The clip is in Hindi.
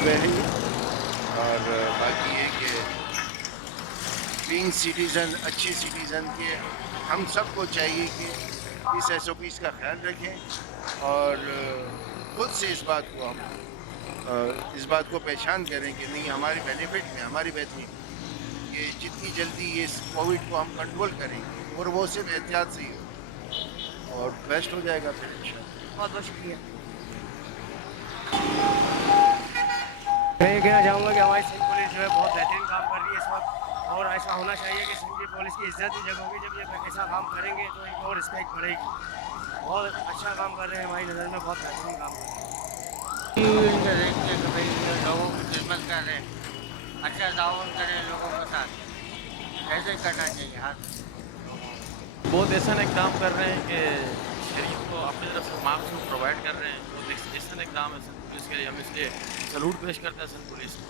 मंतव्य है ये। और बाकी ये कि बीइंग सिटीज़न, अच्छे सिटीज़न के हम सबको चाहिए कि इस SOPs का ख्याल रखें और खुद से इस बात को हम इस बात को पहचान करें कि नहीं, हमारे बेनिफिट में, हमारी बेहतरी में कि जितनी जल्दी ये कोविड को हम कंट्रोल करेंगे और वो सिर्फ एहतियात से ही हो और बेस्ट हो जाएगा फिर इंशाल्लाह। बहुत बहुत शुक्रिया। मैं ये कहना चाहूँगा कि हमारी सिंध पुलिस जो है बहुत बेहतरीन काम कर रही है इस वक्त, और ऐसा होना चाहिए कि सिंध की पुलिस की इज्जत ही जब होगी जब ये ऐसा काम करेंगे तो एक और रिस्पेक्ट बढ़ेगी। बहुत अच्छा काम कर रहे हैं, हमारी नज़र में बहुत बेहतरीन काम कर रहे हैं। देखते कि भाई लोगों की खिदमत कर रहे हैं, अच्छा ताउन करें लोगों के साथ, ऐसे करना चाहिए हर लोगों। बहुत ऐसा इकदाम कर रहे हैं कि शहरियों को अपनी तरफ से मास्क प्रोवाइड कर रहे हैं, तो ऐसा इकदाम है सिंध पुलिस के लिए, हम इसलिए सलूट पेश करते हैं सिंध पुलिस को।